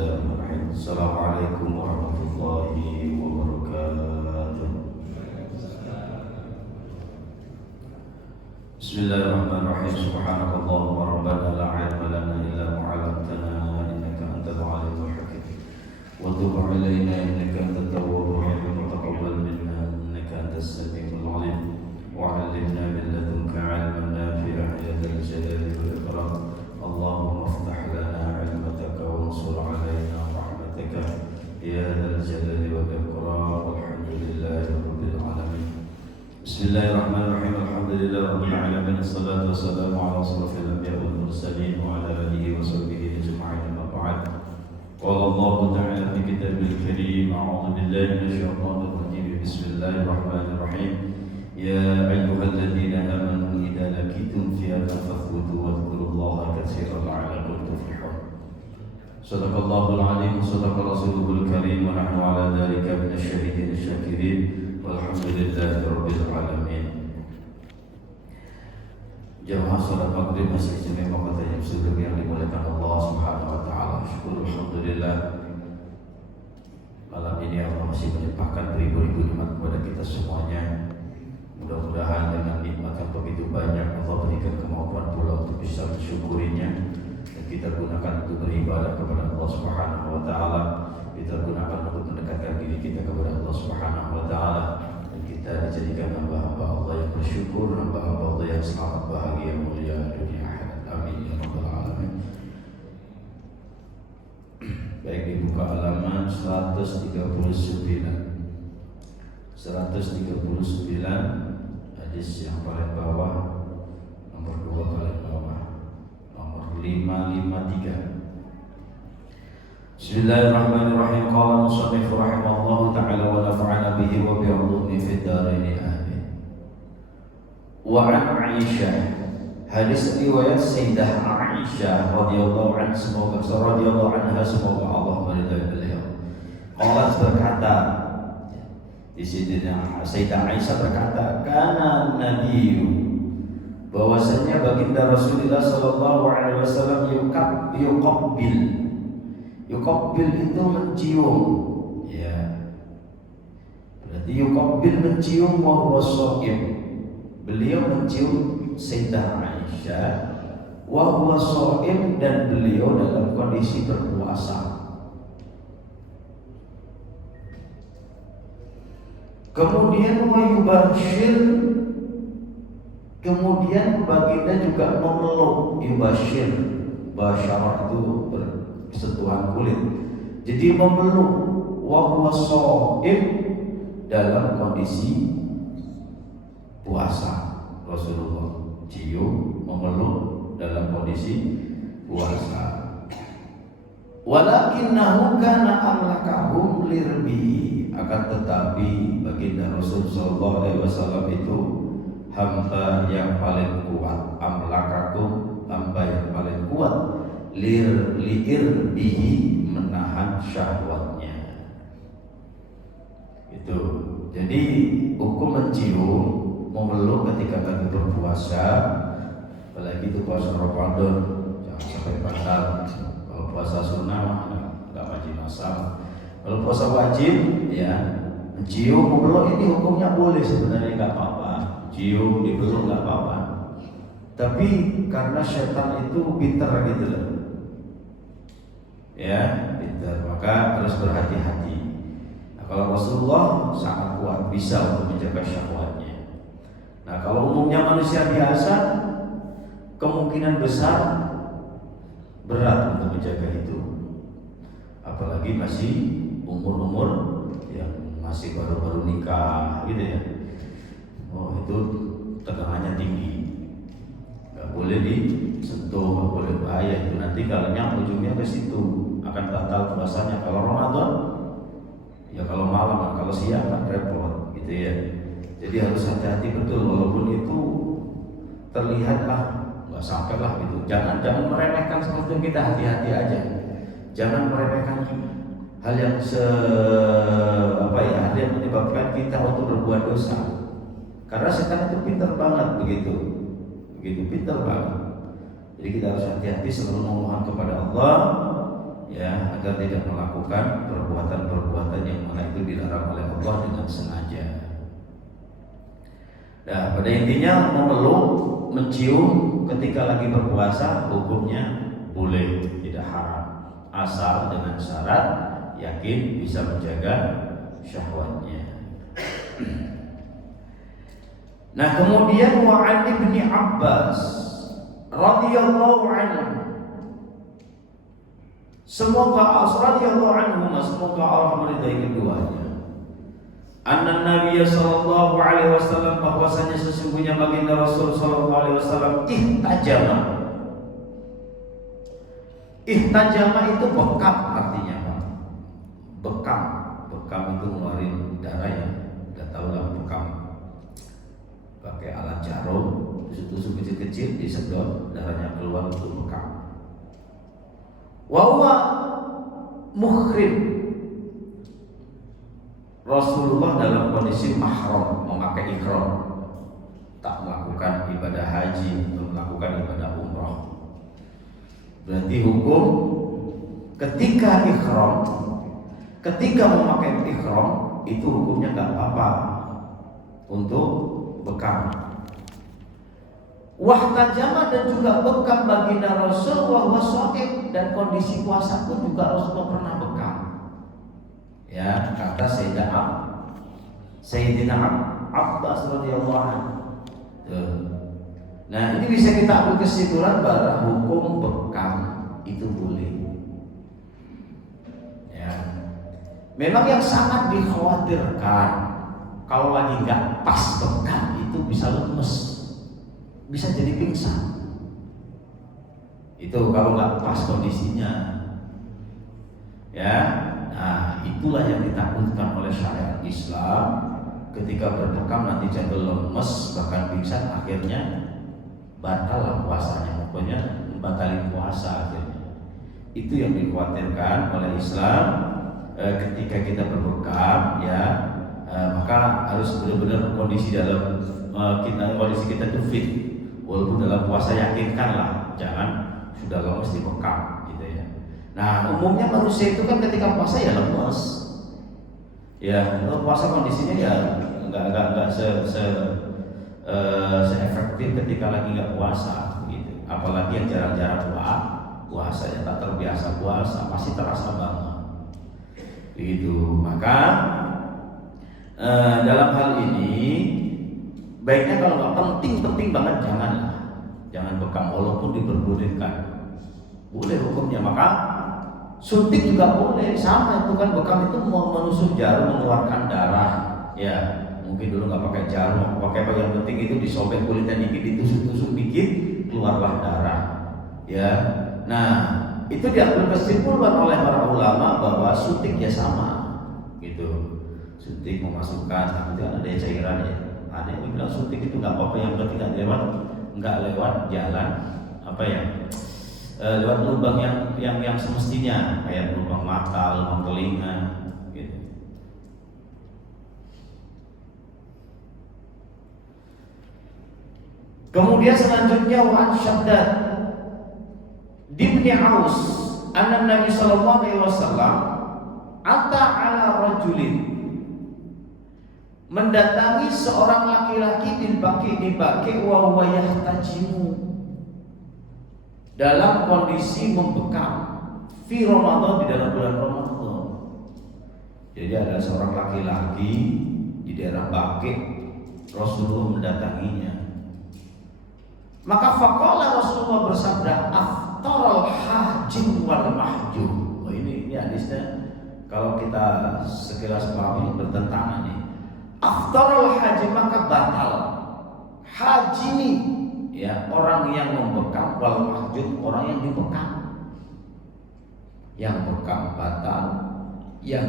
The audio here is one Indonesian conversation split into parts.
Bismillahirrahmanirrahim. Assalamualaikum warahmatullahi wabarakatuh. Bismillahirrahmanirrahim. Subhanakallahumma rabbana la ilma lana illa ma 'allamtana innaka antal alimul hakim. Wa tub 'alaina innaka antat tawwabur rahim wa taqabbal minna innaka antas samiul 'alim. Wa 'allimna min ladunka 'ilman nafi'an ya dzal jalali wal ikram. Allahumma iftah lana 'ilmataka wansur 'alaina rahmataka ya dzal jalali wal ikram. Walhamdulillahi rabbil alamin. Bismillahirrahmanirrahim. Alhamdulillah rabbil alamin. Assalatu wassalamu ala asrofil anbiya'i wal mursalin wa ala alihi wa sahbihi ajma'in. Amma ba'd. Qala Allah ta'ala fi kitabil karim. A'udzu billahi minasyaitonir rajim. Bismillahirrahmanirrahim. Ya ayyuhalladzina amanu idza laqitum fi'atan fathbutu wadhkurullaha katsiran la'allakum tuflihun. Shadaqallahul 'azim wa shadaqa rasuluhul karim wa nahnu 'ala dzalika minasyahidin asy-syakirin. Walhamdulillahi rabbil alamin. Jamaah salat maghrib masih istimewa kata yang sudah yang dimuliakan Allah Subhanahu wa taala. Syukur alhamdulillah. Malam ini Allah masih melimpahkan beribu-ribu nikmat kepada kita semuanya. Mudah-mudahan dengan nikmat yang begitu banyak Allah berikan kemampuan pula untuk bisa mensyukurinya dan kita gunakan untuk beribadah kepada Allah Subhanahu wa taala. Kita gunakan untuk mendekatkan diri kita kepada Allah Subhanahu wa taala dan kita dijadikan hamba-hamba Allah yang bersyukur, hamba-hamba Allah yang selamat bahagia mulia dunia akhirat. Amin ya rabbal alamin. Baik, dibuka halaman 139. 139 hadis yang paling bawah, nomor 2 paling bawah, nomor 553. Bismillahirrahmanirrahim. Qala musannif rahimahullahu ta'ala wa nafa'ana bihi wa bi'ulumihi fid dharain amin. Wa 'an Aisyah, hadis riwayat Sayyidah Aisyah radhiyallahu anha, semoga Allah meridai beliau. Qalat berkata, di sini Sayyidah Aisyah berkata, kana nabiyyu, bahwasanya baginda Rasulullah sallallahu alaihi wasallam yuqabbil. Yuqabbil itu mencium, ya. Berarti yuqabbil mencium wa huwa shaim. Beliau mencium Sayyidah Aisyah wa huwa shaim, dan beliau dalam kondisi berpuasa. Kemudian wa yubashir, kemudian baginda juga memeluk. Yubashir, basyarah itu bersentuhan kulit. Jadi memeluk, wa huwa shaim, dalam kondisi puasa. Rasulullah cium, memeluk dalam kondisi puasa. Walakinnahu kana amlakahum lirbi, akan tetapi baginda Rasul sallallahu alaihi wasallam itu hamba yang paling kuat. Amlakakum, hamba yang paling kuat. Liirbihi, menahan syahwatnya. Itu. Jadi hukum mencium, memeluk ketika lagi berpuasa, apalagi itu puasa Ramadan, jangan sampai batal. Kalau puasa sunnah enggak wajib masalah. Kalau puasa wajib, ya, mencium, memeluk ini hukumnya boleh sebenarnya, enggak apa-apa. Cium, dipeluk enggak apa-apa. Tapi karena setan itu pintar gitu loh. Ya, pintar, maka harus berhati-hati. Nah, kalau Rasulullah sangat kuat, bisa untuk menjaga syahwatnya. Nah, kalau umumnya manusia biasa, kemungkinan besar berat untuk menjaga itu. Apalagi masih umur-umur yang masih baru-baru nikah gitu ya. Oh, itu tegangannya tinggi. Gak boleh disentuh, gak boleh bahaya. Itu nanti kalau ujungnya ke situ akan batal puasanya. Kalau Ramadan, ya kalau malam, kalau siang kan repot gitu ya. Jadi harus hati-hati betul, walaupun itu terlihat nggak sampai lah gitu. Jangan meremehkan sesuatu, kita hati-hati aja. Jangan meremehkan hal yang hal yang menyebabkan kita untuk berbuat dosa. Karena setan itu pintar banget begitu pintar banget. Jadi kita harus hati-hati selalu memohon kepada Allah ya, agar tidak melakukan perbuatan-perbuatan yang mana itu dilarang oleh Allah dengan sengaja. Nah, pada intinya memeluk, mencium ketika lagi berpuasa hukumnya boleh, tidak haram, asal dengan syarat yakin bisa menjaga syahwatnya. Nah, kemudian wa bin Abbas radhiyallahu anhu, semoga radhiyallahu anhu, semoga Allah meridai keduanya. Anna Nabi sallallahu alaihi wasallam, bahwasanya sesungguhnya baginda Rasul sallallahu alaihi wasallam ihtajama. Ihtajama itu bekam artinya, Pak. Bekam itu ngeluarin darah ya. Udah tahu lah bekam. Pakai alat jarum, tusuk-tusuk kecil-kecil, disedot, darahnya keluar, untuk bekam. Wa huwa muhrim. Rasulullah dalam kondisi mahram, memakai ihram, tak melakukan ibadah haji atau melakukan ibadah umrah. Berarti hukum ketika ihram, ketika memakai ihram itu hukumnya nggak apa-apa untuk bekam. Wahtajama, dan juga bekam baginda Rasul wa wasaqib, dan kondisi puasa pun juga Rasulullah pernah bekam. Ya, kata Sayyidina Abbas radhiyallahu anhu. Nah, ini bisa kita ambil kesimpulan bahwa hukum bekam itu boleh. Ya. Memang yang sangat dikhawatirkan kalau lagi nggak pas bekam itu bisa lemes, bisa jadi pingsan. Itu kalau nggak pas kondisinya. Ya. Nah, itulah yang ditakutkan oleh syariat Islam. Ketika berbekam nanti jadi lemes, bahkan pingsan, akhirnya batal lah puasanya, pokoknya batalin puasa akhirnya. Itu yang dikhawatirkan oleh Islam. Ketika kita berbekam, ya, maka harus benar-benar kondisi dalam kondisi kita itu fit. Walaupun dalam puasa yakinkanlah, jangan sudah lemes dibekam. Nah, umumnya manusia itu kan ketika puasa ya lemes. Ya, kalau puasa kondisinya ya nggak se-efektif ketika lagi nggak puasa gitu. Apalagi yang jarang-jarang puasa, yang tak terbiasa puasa, pasti terasa banget. Begitu. Maka dalam hal ini baiknya kalau nggak penting banget jangan bekam, walaupun diperbolehkan. Boleh hukumnya. Maka suntik juga boleh, sama itu kan, bekam itu mau menusuk jarum mengeluarkan darah. Ya, mungkin dulu nggak pakai jarum, pakai apa, yang penting itu disobek kulitnya dikit, ditusuk-tusuk dikit, keluarlah darah. Ya, nah itu diambil kesimpulan oleh para ulama bahwa suntik ya sama, gitu. Suntik memasukkan, itu ada cairan ya. Ada yang bilang suntik itu nggak apa-apa, yang penting nggak lewat jalan apa ya. Lewat lubang yang semestinya, kayak lubang mata, lubang telinga, gitu. Kemudian selanjutnya wa Syaddad Ibni Aus, anna Nabi sallallahu alaihi wasallam ata ala rajulin, mendatangi seorang laki-laki di baki wa huwa yahtajimu, dalam kondisi membekam, fi Ramadan, di dalam bulan Ramadan. Jadi ada seorang laki-laki di daerah Baqi, Rasulullah mendatanginya. Maka faqala, Rasulullah bersabda, aftaral hajim wal mahjum. Oh, ini hadisnya kalau kita sekilas paham ini bertentangan nih. Aftaral hajim, maka batal. Haji ini ya, orang yang membekam, wal mahjum, orang yang dibekam. Yang bekam batal, yang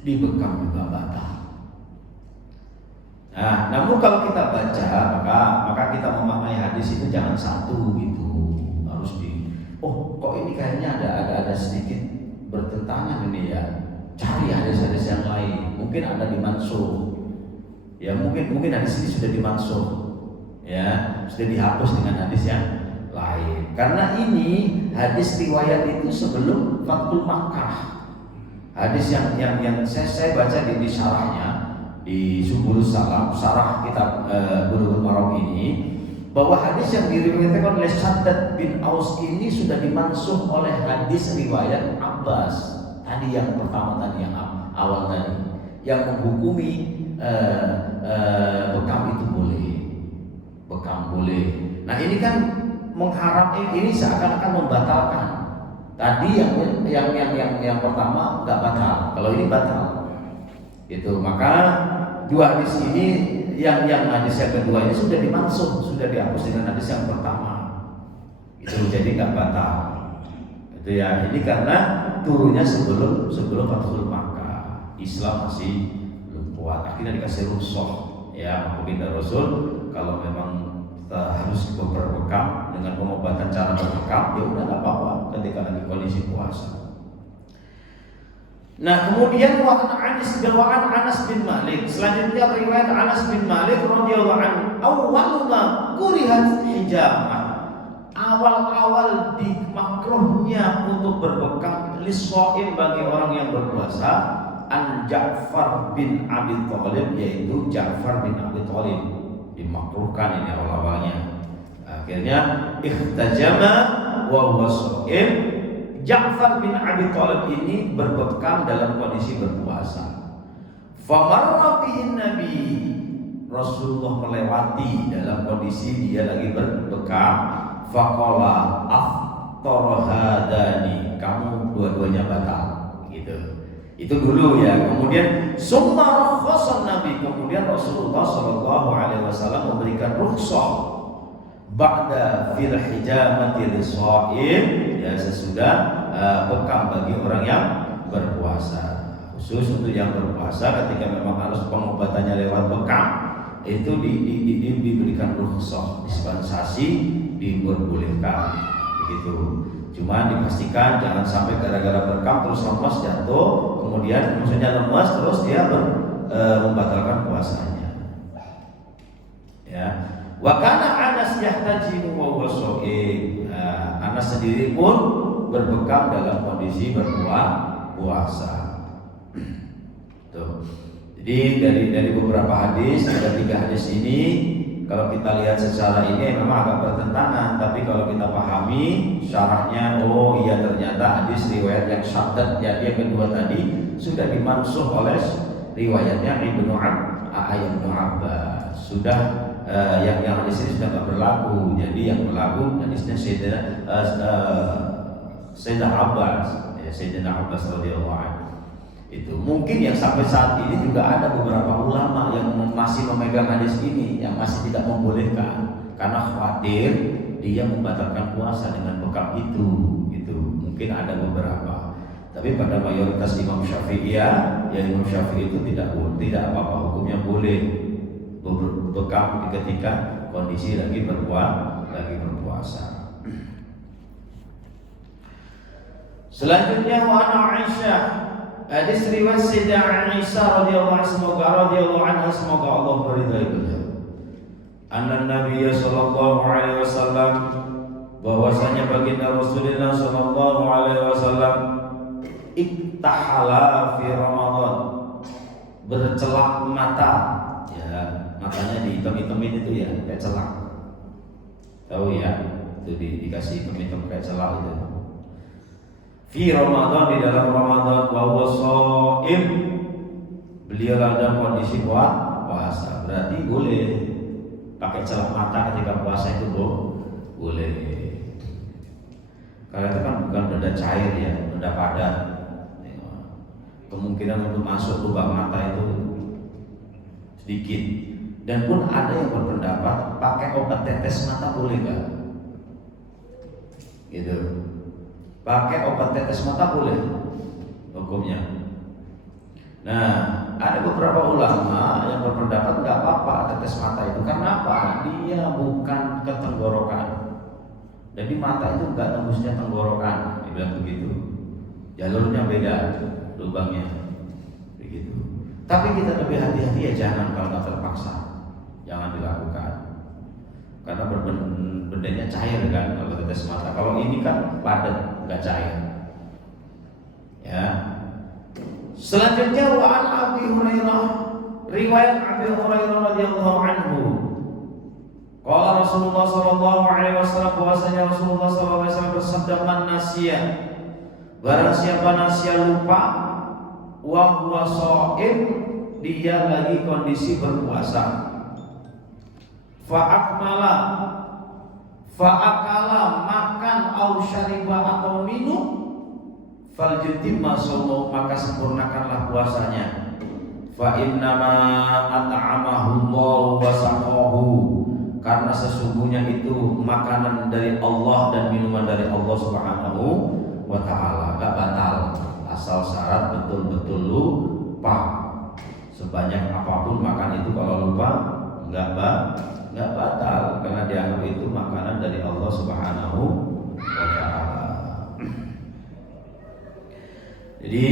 dibekam juga batal. Nah, namun kalau kita baca, maka kita memahami hadis itu jangan satu gitu, harus kok ini kayaknya ada sedikit bertentangan ini ya. Cari hadis-hadis yang lain, mungkin ada di mansukh. Ya, mungkin hadis ini sudah dimansukh. Ya, sudah dihapus dengan hadis yang lain. Karena ini hadis riwayat itu sebelum Fathul Makkah. Hadis yang saya baca di syarahnya di Subulus Salam, syarah kitab Bulughul Maram ini, bahwa hadis yang diriwayatkan oleh Shaddad bin Aus ini sudah dimansuh oleh hadis riwayat Abbas tadi yang pertama tadi, yang awal tadi, yang menghukumi bekam itu boleh, bekam boleh. Nah ini kan mengharap, ini seakan-akan membatalkan tadi yang pertama nggak batal, kalau ini batal gitu. Maka dua hadis ini, yang hadis yang kedua ini sudah dimansuh, sudah dihapus dengan hadis yang pertama itu, jadi nggak batal itu ya. Ini karena turunnya sebelum Fathul Makkah, Islam masih belum kuat, akhirnya dikasih rukhsah ya, baginda Rasul kalau memang harus berbekam dengan pengobatan cara berbekam, ya udah nggak apa-apa ketika lagi kondisi puasa. Nah kemudian bawaan Anas bin Malik, selanjutnya riwayat Anas bin Malik radhiyallahu anhu, awwalu ma kurihat hijamah, awal-awal dimakruhnya untuk berbekam lishaim bagi orang yang berpuasa, an Ja'far bin Abi Thalib, yaitu Ja'far bin Abi Thalib dimakruhkan ini awal-awalnya. Akhirnya ihtajama wa huwa shaim, Ja'far bin Abi Thalib ini berbekam dalam kondisi berpuasa. Famarra bihin Nabi, Rasulullah melewati dalam kondisi dia lagi berbekam. Faqala afṭara hadani, kamu dua-duanya batal gitu. Itu dulu ya. Kemudian summa rakhasa Nabi, kemudian Rasulullah sallallahu alaihi wasallam memberikan rukhsah ba'da fil hijamati lishaim, ya sesudah bekam bagi orang yang berpuasa. Khusus untuk yang berpuasa ketika memang harus pengobatannya lewat bekam, itu diberikan rukhsah, dispensasi, diperbolehkan begitu. Cuma dipastikan jangan sampai gara-gara bekam terus lemas jatuh, kemudian maksudnya lemas terus dia membatalkan puasanya. Ya. Wa kana Anas yahtajimu wa huwa shaim. Anas sendiri pun berbekam dalam kondisi berpuasa. Tuh. Jadi dari beberapa hadis, ada 3 hadis ini, kalau kita lihat secara ini memang agak bertentangan, tapi kalau kita pahami syarahnya, oh iya ternyata hadis riwayat yang Shaddad jadi yang kedua tadi sudah dimansuh oleh riwayatnya Ibnu Abbas. Sudah yang hadis ini sudah tidak berlaku. Jadi yang berlaku hadisnya Sayyidina Abbas, ya, Sayyidina Abbas radhiyallahu anhu. Itu mungkin yang sampai saat ini juga ada beberapa ulama yang masih memegang hadis ini, yang masih tidak membolehkan karena khawatir dia membatalkan puasa dengan bekam itu. Gitu. Mungkin ada beberapa. Tapi pada mayoritas Imam Syafi'i ya Imam Syafi'i itu tidak apa-apa, hukumnya boleh bekam ketika kondisi lagi berpuasa. Selanjutnya wa ana Aisyah, hadis riwayat Sayyidah Aisyah radhiyallahu anha, semoga Allah meridai beliau. Anna Nabi sallallahu alaihi wasallam, bahwasanya baginda Rasulullah sallallahu alaihi wasallam iktahala fi Ramadan, bercelak mata, ya matanya dihitam-hitamin itu ya, kayak celak. Tahu ya, itu dikasih hitam-hitam kayak celak itu. Fi Ramadan, di dalam Ramadan, wa huwa shaim, beliau dalam kondisi puasa. Berarti boleh pakai celak mata ketika puasa itu boleh. Karena itu kan bukan benda cair ya, benda padat. Kemungkinan untuk masuk lubang mata itu sedikit. Dan pun ada yang berpendapat pakai obat tetes mata boleh nggak? Gitu. Pakai obat tetes mata boleh hukumnya. Nah, ada beberapa ulama yang berpendapat nggak apa-apa tetes mata itu. Karena apa? Dia bukan ke tenggorokan. Jadi mata itu nggak tembusnya tenggorokan, dibilang begitu. Jalurnya beda, lubangnya, begitu. Tapi kita lebih hati-hati ya, jangan kalau nggak terpaksa, jangan dilakukan. karena bendanya cair kan kalau tetes mata. Kalau ini kan padat, nggak cair. Ya. Selanjutnya wa an Abi Hurairah, riwayat Abi Hurairah radhiyallahu anhu. Qala Rasulullah sallallahu alaihi wasallam, bahwasanya Rasulullah sallallahu alaihi wasallam bersabda, man nasiya, barang siapa nasiya lupa, wa huwa shaim, dia lagi kondisi berpuasa, fa'akmala, fa'akala, makan, au syariba, atau minum, faljudimma shaumuhu, maka sempurnakanlah puasanya. Fa innama at'amahu Allahu wa saqahu, karena sesungguhnya itu makanan dari Allah dan minuman dari Allah Subhanahu wa ta'ala. Gak batal, asal syarat betul-betul lupa. Sebanyak apapun makan itu kalau lupa nggak batal, karena dianggap itu makanan dari Allah Subhanahu wa ta'ala. Jadi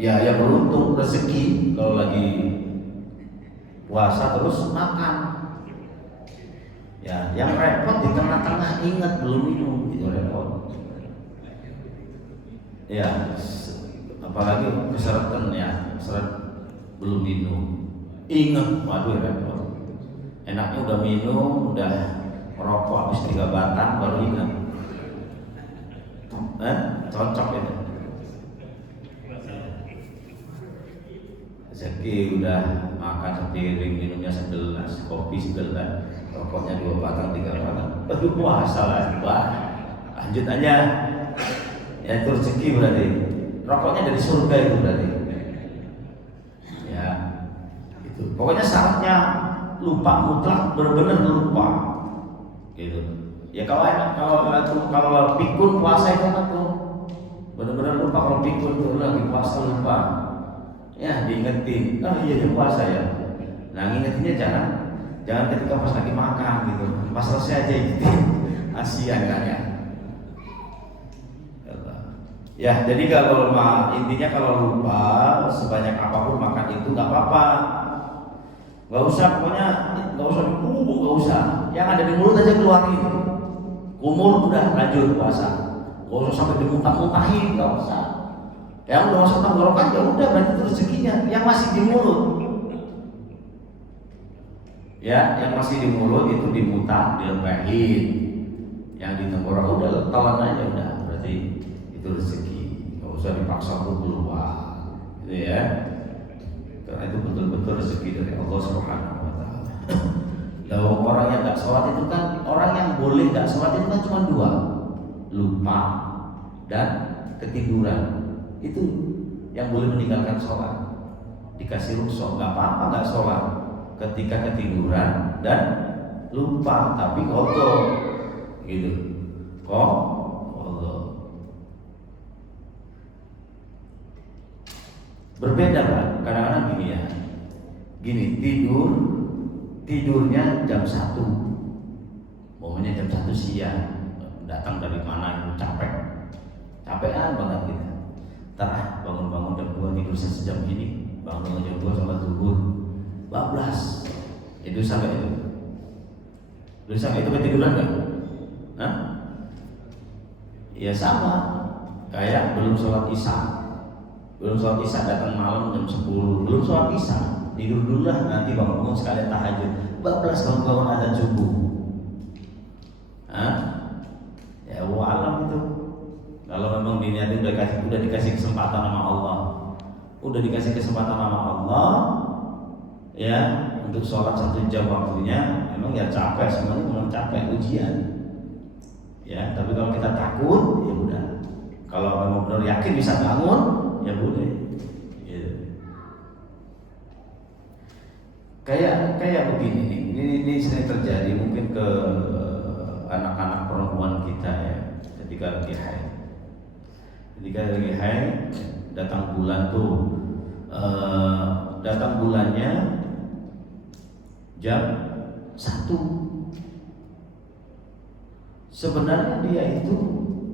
ya beruntung rezeki kalau lagi puasa terus makan. Ya, yang repot di tengah-tengah ingat belum minum, itu repot. Ya, apalagi keseratan ya, seret belum minum. Ingat, waduh repot. Enaknya udah minum, udah merokok habis 3 batang baru ingat. Cocok itu. Rezeki udah makan sepiring, minumnya segelas, kopi segelas, rokoknya 2 batang 3 batang. Aduh puasa lah, wah. Lanjut aja. Ya itu rezeki berarti. Rokoknya dari surga itu berarti. Ya. Pokoknya syaratnya lupa mutlak, benar-benar lupa, gitu. Ya kalau pikun puasa itu kan tuh, benar-benar lupa. Kalau pikun tuh lagi puasa lupa, ya diingetin, iya puasa ya. Nah ngingetinnya jangan ketika pas lagi makan gitu, pas selesai aja gitu, asian kan ya. Ya jadi kalau intinya kalau lupa sebanyak apapun makan itu nggak apa-apa. Gak usah, pokoknya gak usah dikubur, gak usah. Yang ada di mulut aja keluarin. Kumur udah lanjut puasa. Gak usah sampai dimuntah-muntahin, gak usah. Yang udah masuk tenggorokan ya udah, berarti itu rezekinya. Yang masih di mulut, ya, yang masih di mulut itu dimuntah, dilepehin. Yang di tenggorokan udah telan aja udah, berarti itu rezeki. Gak usah dipaksa untuk keluar, gitu ya. Karena itu betul-betul rezeki dari Allah Subhanahu wa ta'ala. Lalu orang yang gak sholat itu kan, orang yang boleh gak sholat itu kan cuma 2, lupa dan ketiduran. Itu yang boleh meninggalkan sholat, dikasih rukhsah, gak apa-apa gak sholat ketika ketiduran dan lupa, tapi kotor gitu. Berbeda Pak, kadang-kadang gini ya. Gini, tidurnya jam 1. Momennya jam 1 siang. Datang dari mana itu capekan banget gitu. Bangun-bangun jam 2 tidur sejam ini. Bangun jam 2 sholat zuhur. Bablas. Itu sampai itu. Belum sampai itu ketiduran enggak? Hah? Ya sama. Kayak belum sholat isya. Belum sholat isya datang malam jam 10, belum sholat isya, tidur dulu lah, nanti bangun sekalian tahajud. Bablas bangun azan subuh. Ya alam itu. Kalau memang diniatin udah dikasih kesempatan sama Allah, ya untuk sholat 1 jam waktunya, emang ya capek, semuanya memang capek ujian. Ya, tapi kalau kita takut, ya udah. Kalau memang benar yakin bisa bangun, ya boleh. Ya. Kayak begini nih. Ini sering terjadi mungkin ke anak-anak perempuan kita ya, ketika lagi haid, datang bulan tuh, datang bulannya jam 1. Sebenarnya dia itu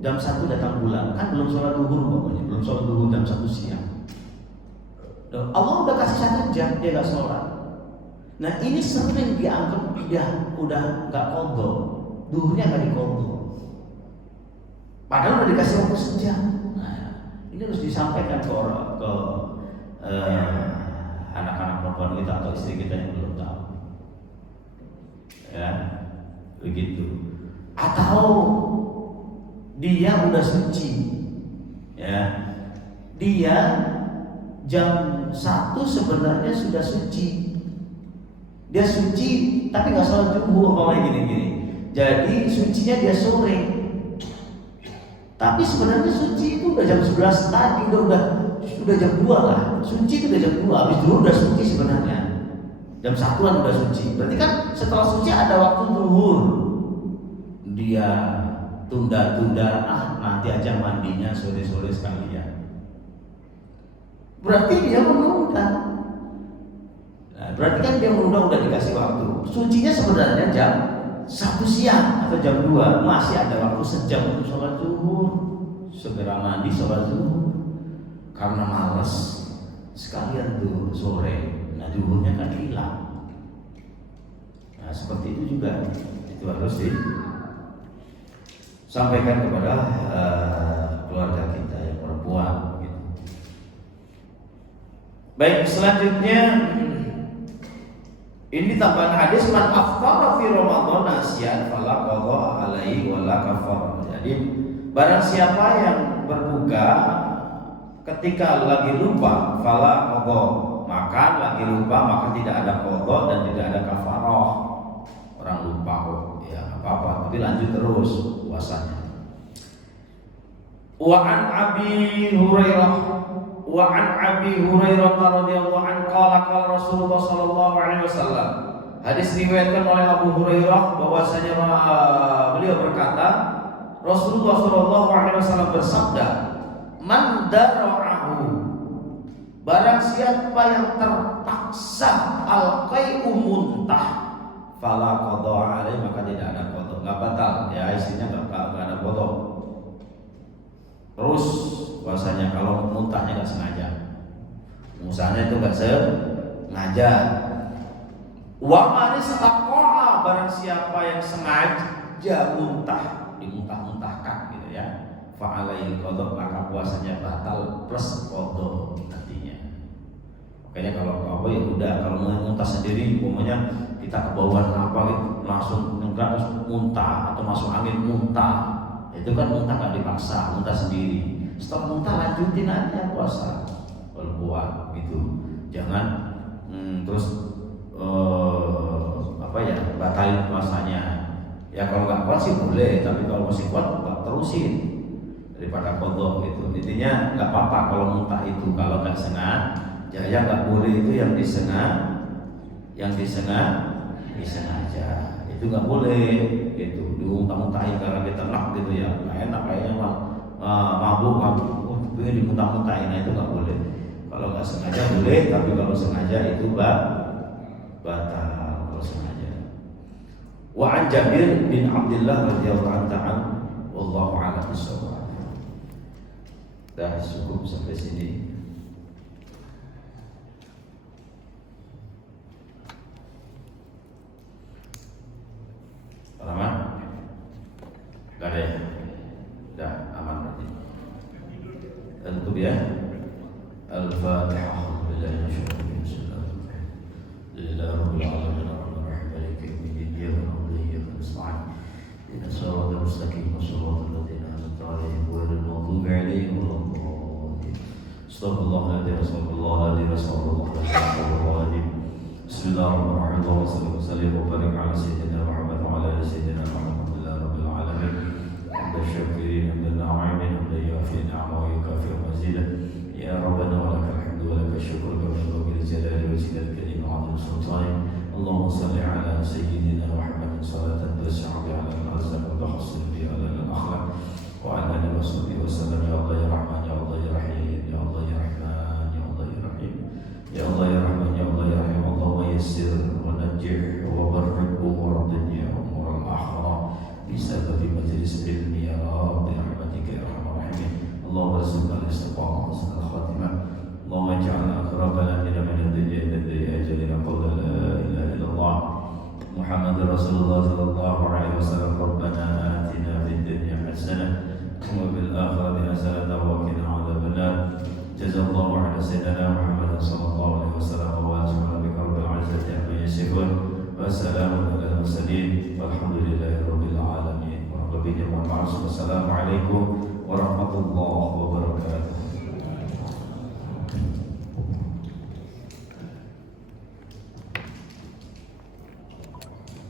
jam 1 datang bulan, kan belum sholat duhur pokoknya, belum sholat duhur jam 1 siang. Allah udah kasih 1 jam, dia gak sholat. Nah ini sering dianggap dia udah nggak qadha, duhurnya nggak diqadha. Padahal udah dikasih waktu sejam. Nah, ini harus disampaikan ke orang, ke anak-anak perempuan kita atau istri kita yang belum tahu. Ya, begitu. Atau dia udah suci, ya, dia jam 1 sebenarnya sudah suci. Dia suci tapi nggak sholat zuhur, kayak gini-gini. Jadi sucinya dia sore. Tapi sebenarnya suci itu udah jam 11 tadi, udah jam 2 lah. Suci itu udah jam 2, habis dulu udah suci sebenarnya. Jam 1-an udah suci. Berarti kan setelah suci ada waktu zuhur. Dia tunda-tunda, nanti aja mandinya sore-sore sekalian. Berarti dia menunda. Nah, berarti kan dia menunda, udah dikasih waktu. Sucinya sebenarnya jam 1 siang atau jam 2, masih ada waktu sejam untuk sholat zuhur. Segera mandi sholat zuhur. Karena malas sekalian tuh sore. Nah zuhurnya kan hilang. Nah seperti itu juga, itu harus disampaikan kepada keluarga kita yang perempuan gitu. Baik, selanjutnya ini tambahan hadis, man aftara fi Ramadan nasiyan fala qadha alaihi wala kafar. Jadi barang siapa yang berbuka ketika lagi lupa, fala qadha, makan lagi lupa, maka tidak ada qadha dan tidak ada kafarah. Orang lupa kok, ya apa-apa, tapi lanjut terus puasanya. Wa an Abi Hurairah radhiyallahu anhu qala Rasulullah sallallahu alaihi wasallam. Hadis diriwayatkan oleh Abu Hurairah bahwasanya beliau berkata, Rasulullah sallallahu alaihi wasallam bersabda, man dara'ahu, barang siapa yang terpaksa al-qai'u muntah, fala qadha alaihi, maka tidak ada qadha, enggak batal ya, isinya enggak ada qadha. Terus puasanya kalau muntahnya enggak sengaja. Misalnya itu enggak sengaja. Wa man istaqa'a, barang siapa yang sengaja muntah, dimuntah-muntahkan gitu ya, fa alaihi qadha, maka puasanya batal plus qadha nantinya. Makanya kalau kau ya udah, kalau muntah sendiri, umpamanya kita kebauan apa gitu, langsung enggak muntah, atau masuk angin muntah, itu kan muntah nggak dipaksa, muntah sendiri. Setelah muntah lanjutin aja puasa kalau kuat gitu. Jangan terus batalin puasanya. Ya kalau nggak kuat sih boleh, tapi kalau masih kuat nggak terusin daripada qadha gitu. Intinya nggak apa-apa kalau muntah itu, kalau nggak sengaja, ya nggak boleh itu yang disengaja itu nggak boleh gitu, dimuntah-muntahin karena kita enak gitu ya, nggak enak kayaknya mabuk pengen dimuntah-muntahin, itu nggak boleh. Kalau nggak sengaja boleh, tapi kalau sengaja itu batal kalau sengaja. Wa an Jabir bin Abdullah radhiyallahu anhu, wallahu a'lam bishawab. Dah cukup sampai sini. Aman? Gak ada ya? Udah aman berarti. Tutup ya. Al-Fatihah. Bismillahirrahmanirrahim. Sallallahu alaihi wa barik ala sayyidina Muhammad wa ala ali sayyidina Muhammad rabbil alamin. Hamdan syakirin, hamdan na'imin, hamdan yafi ni'ama wa yukafi mazidah. Ya Rabbana wa lakal hamdu wa lakal syukru kama yanbaghi li jalali wajhikal karim wa 'azimi sultanik. Allahumma shalli ala sayyidina Muhammad salatan tas'abu ala al-azzam wa tahsil bi ala al-akhlaq wa ala alihi wa sahbihi wa sallam. Ya Allah ya Rahman, ya Allah ya Rahim, ya Allah ya Rahman, ya Allah ya Rahim, ya Allah ya Rahman, ya Allah ya Rahim. Allahumma yassir wa najjih wa barik umur dunya wa umur al-akhirah bisabab majlis ilmi ya Rabbi rahmatika ya arhamar rahimin. Allahumma rizqna al-istiqamah wa husnul khatimah. Allahumma ij'alna aqrabana min ad-dunya ila ajalina qawla la ilaha محمد رسول الله صلى الله عليه وسلم ربنا آتنا في الدنيا حسنة وفي الآخرة حسنة وقنا عذاب النار جزا الله على سيدنا محمد صلى الله عليه وسلم وسبحان ربك رب العزة عما يصفون وسلام على المرسلين والحمد لله رب العالمين. Wassalamu alaikum warahmatullahi wabarakatuh.